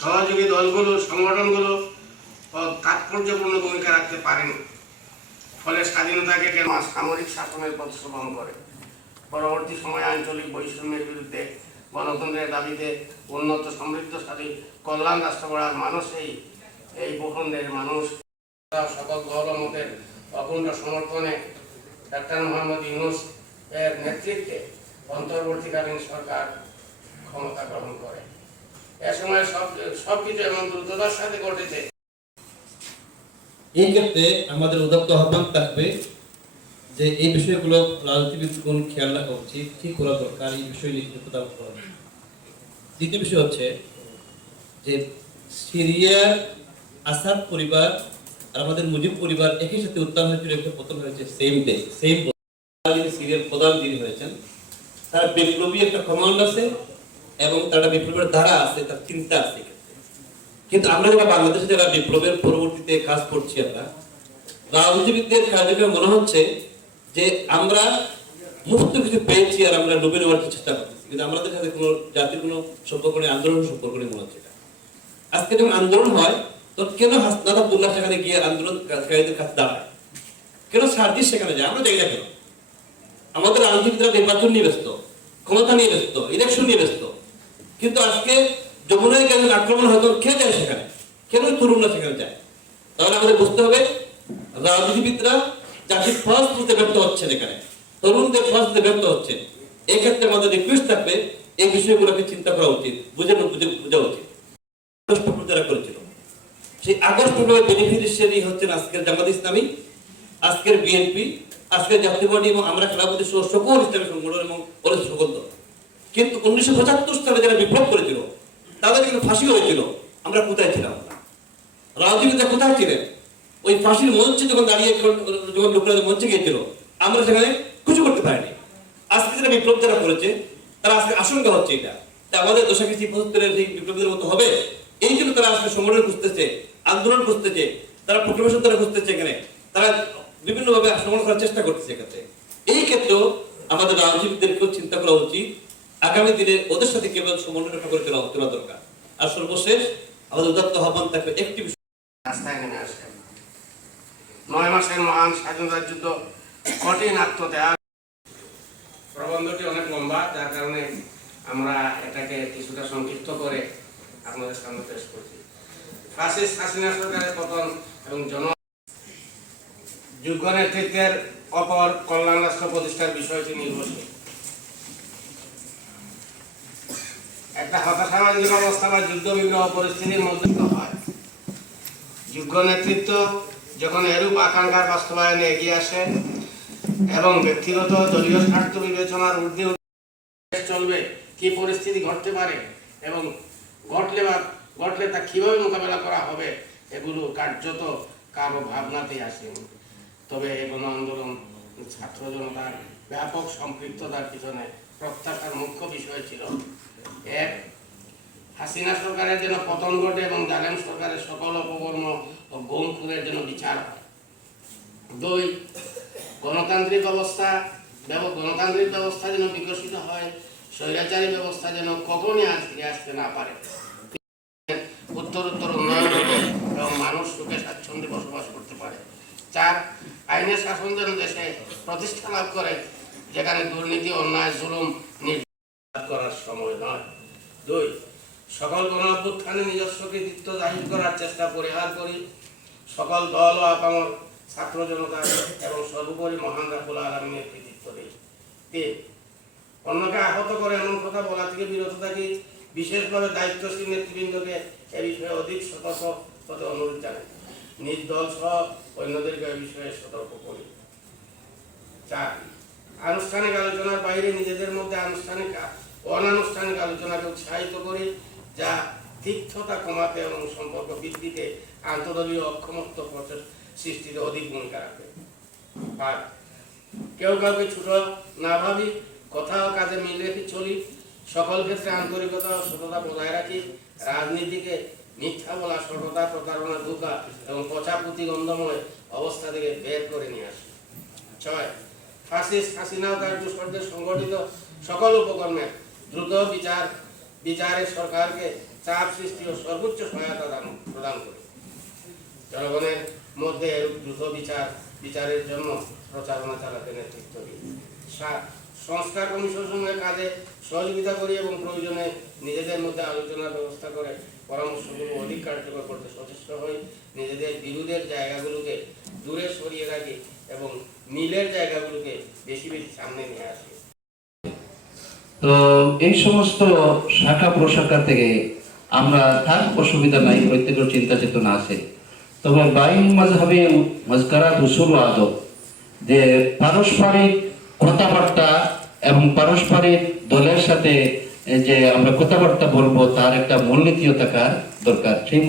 সহযোগী দলগুলো, সংগঠনগুলো তাৎপর্যপূর্ণ ভূমিকা রাখতে পারেনি। ফলে স্বাধীনতাকে কেন সামরিক শাসনের প্রতিশ্রমণ করে? পরবর্তী সময়ে আঞ্চলিক বৈষম্যের বিরুদ্ধে গণতন্ত্রের দাবিতে উন্নত, সমৃদ্ধশালী, কল্যাণ রাষ্ট্র গড়ার মানুষই এই এই ভূখণ্ডের মানুষ। সকল দল মতের অখণ্ড সমর্থনে ডাক্তার মোহাম্মদ ইউনুস এর নেতৃত্বে অন্তর্বর্তীকালীন সরকার ক্ষমতা গ্রহণ করে। এই ক্ষেত্রে আমাদের আহ্বান থাকবে যে এই বিষয়গুলো খেয়াল রাখা উচিত করা দরকার, এই বিষয় নিয়ে দ্বিতীয় বিষয় হচ্ছে যে সিরিয়ার আসাদ পরিবার আর আমাদের মুজিব পরিবার একই সাথে উত্থান হয়েছিল একটা পতন হয়েছে সেম ডে সেম সিরিয়ার প্রধান যিনি হয়েছেন, তার বিপ্লবী একটা কমান্ড আছে এবং তারা বিপ্লবের ধারা আছে, তার চিন্তা আছে কিন্তু আমরা যারা বাংলাদেশে যারা বিপ্লবের পরবর্তীতে কাজ করছি আমরা, রাজনীতিবিদদের কার্যক্রমে মনে হচ্ছে যে আমরা মুক্ত কিছু পেয়েছি আর আমরা ডুবে নেওয়ার চেষ্টা করছি। কিন্তু আমাদের সাথে কোনো জাতির কোনো সম্পর্ক নেই, আন্দোলনের সম্পর্ক নেই মনে হচ্ছে আজকে যখন আন্দোলন হয় তো কেন হাসনাত আব্দুল্লাহ সেখানে গিয়ে আন্দোলনকারীদের কাছে দাঁড়ায়? কেন সার্জিস সেখানে যায়? আমরা যাই না কেন। আমাদের রাজনীতিবিদরা নির্বাচন নিয়ে ব্যস্ত, ক্ষমতা নিয়ে ব্যস্ত ইলেকশন নিয়ে ব্যস্ত। কিন্তু আজকে যমুনায় কেন আক্রমণ হয়তো কে যায় সেখানে? কেন তরুণরা সেখানে যায়? তাহলে আমাদের বুঝতে হবে, রাজনীতিবিদরা জাতির ফার্স্ট বুঝতে ব্যর্থ হচ্ছেন এখানে। তরুণদের ফার্স্ট বুঝতে ব্যর্থ হচ্ছেন। এই ক্ষেত্রে আমাদের রিকোয়েস্ট থাকবে, এই বিষয়গুলোকে চিন্তা করা উচিত, বুঝে বুঝে বোঝা উচিত। যারা করেছিল, সেই আগস্ট বেনিফিশিয়ারি হচ্ছেন আজকের জামাত ইসলামী, আজকের বিএনপি, আজকের জাতীয়বাদী এবং আমরা খেলাপতি সকল ইসলামী সংগঠন এবং সকল দল কিন্তু উনিশশো পঁচাত্তর সালে যারা বিপ্লব করেছিল তাদের কিন্তু ফাঁসি হয়েছিল আমরা কোথায় ছিলাম? রাজনীতিটা কোথায় ছিলেন? ওই ফাঁসির মঞ্চে যখন দাঁড়িয়ে যখন লোকরা মঞ্চে গিয়েছিল, আমরা সেখানে কিছু করতে পারিনি। আজকে যারা বিপ্লব যারা করেছে, তারা আজকে আশঙ্কা হচ্ছে এটা। তা আমাদের দশাকি পঁচাত্তরের সেই বিপ্লবীদের মতো হবে, এই জন্য তারা আজকে সংগঠন খুঁজতেছে, আন্দোলন খুঁজতেছে, তারা প্রোক্লেমেশন তারা খুঁজতেছে এখানে। তারা বিভিন্নভাবে আক্রমণ করার চেষ্টা করতেছে এক্ষেত্রে এই ক্ষেত্রেও আমাদের রাজনীতিদেরকেও চিন্তা করা উচিত আগামী দিনে ওদের সাথে কেবল সমন্বয় করে চলা চলা দরকার। আর সর্বশেষ, আমাদের উদাত্ত আহ্বান থাকবে একটি বিষয়। নয় মাসের মহান স্বাধীনতার যুদ্ধ কঠিন আত্মত্যাগ। প্রবন্ধটি অনেক লম্বা, যার কারণে আমরা এটাকে কিছুটা সংক্ষিপ্ত করে আপনাদের সামনে পেশ করছি। ফাঁসিস হাসিনা সরকারের পতন এবং জন যোগ্য নেতৃত্বের অপর কল্যাণ রাষ্ট্র প্রতিষ্ঠার বিষয়টি নির্ভরশীল। একটা হতাশাবাঞ্জক অবস্থা বা যুদ্ধ বিগ্রহ পরিস্থিতির মধ্যে হয়। যোগ্য নেতৃত্ব যখন এরূপ আকাঙ্ক্ষার বাস্তবায়নে এগিয়ে আসে এবং ব্যক্তিগত দলীয় স্বার্থ বিবেচনার ঊর্ধ্বে চলবে, কি পরিস্থিতি ঘটতে পারে এবং ঘটলে বা ঘটলে তা কীভাবে মোকাবেলা করা হবে, এগুলো কার্যত কারও ভাবনাতেই আসে। তবে এই গণ আন্দোলন ছাত্র জনতার ব্যাপক সম্পৃক্ততার পিছনে প্রত্যাশার মুখ্য বিষয় ছিল এক, হাসিনা সরকারের যেন পতন ঘটে এবং জালেম সরকারের সকল অপকর্ম ও গম খুনের যেন বিচার হয়। দুই, গণতান্ত্রিক অবস্থা গণতান্ত্রিক ব্যবস্থা যেন বিকশিত হয়, স্বৈরাচারী ব্যবস্থা যেন কখনই আর ফিরে আসতে না পারে। উত্তর উত্তর উন্নয়ন এবং মানুষ সুখে স্বাচ্ছন্দ্যে বসবাস করতে পারে। চার, আইনের শাসন যেন দেশে প্রতিষ্ঠা লাভ করে, যেখানে দুর্নীতি, অন্যায়, জুলুম নির্যাতন করার সময় নয় দুই সকল গণ অভ্যুত্থানে নিজস্ব কৃতিত্ব জাহির করার চেষ্টা পরিহার করি। সকল দল ও আপামর ছাত্র জনতা এবং সর্বোপরি মহান রাহুল আলমীর কৃতিত্ব দিই তিন অন্যকে আহত করে এমন কথা বলা থেকে বিরত থাকি, বিশেষভাবে দায়িত্বশীল নেতৃবৃন্দকে এ বিষয়ে অধিক সতর্ক হতে অনুরোধ জানাই। নিজ দল সহ অন্যদেরকে এ বিষয়ে সতর্ক করি। চার। আনুষ্ঠানিক আলোচনার বাইরে নিজেদের মধ্যে আনুষ্ঠানিক অনানুষ্ঠানিক আলোচনাকে উৎসাহিত করি, যা তিক্ততা কমাতে এবং সম্পর্ক বৃদ্ধিতে আন্তদলীয় অক্ষমত্ব প্রচেষ সৃষ্টিতে অধিক ভূমিকা রাখবে আর কেউ কাউকে ছোট না ভাবি, কথা ও কাজে মিল রেখে চলি। সকল ক্ষেত্রে আন্তরিকতা ও সততা বজায় রাখি। রাজনীতিকে মিথ্যা বলা, সততা, প্রতারণা, ধোকা এবং পচা প্রতিগন্ধময় অবস্থা থেকে বের করে নিয়ে আসি। ছয় ফাঁসিস হাসিনা ও তার দুষ্কর্মদের সংগঠিত সকল উপকর্মের দ্রুত বিচার, বিচারে সরকারকে চাপ সৃষ্টি ও সর্বোচ্চ সহায়তা দান, প্রদান করে জনগণের মধ্যে দ্রুত বিচার, বিচারের জন্য প্রচারণা চালাতে নেতৃত্ব দিই সা- সংস্কার কমিশনের কাজে সহযোগিতা করি এবং প্রয়োজনে নিজেদের মধ্যে আলোচনার ব্যবস্থা করে পরামর্শগুলো অধিক কার্যকর করতে সচেষ্ট হই। নিজেদের বিরোধের জায়গাগুলোকে দূরে সরিয়ে রাখি এবং মিলের জায়গাগুলোকে বেশি বেশি সামনে নিয়ে আসি। তো এই সমস্ত শাখা প্রশাখা থেকে আমরা থাক অসুবিধা নাই, প্রত্যেকের চিন্তা চেতনা আছে। তবে বাইন মাঝহাবে মজকারাত উসুল ও আদব, যে পারস্পরিক কথাবার্তা এবং পারস্পরিক দলের সাথে যে আমরা কথাবার্তা বলব, তার একটা মূলনীতিও থাকার দরকার। সেই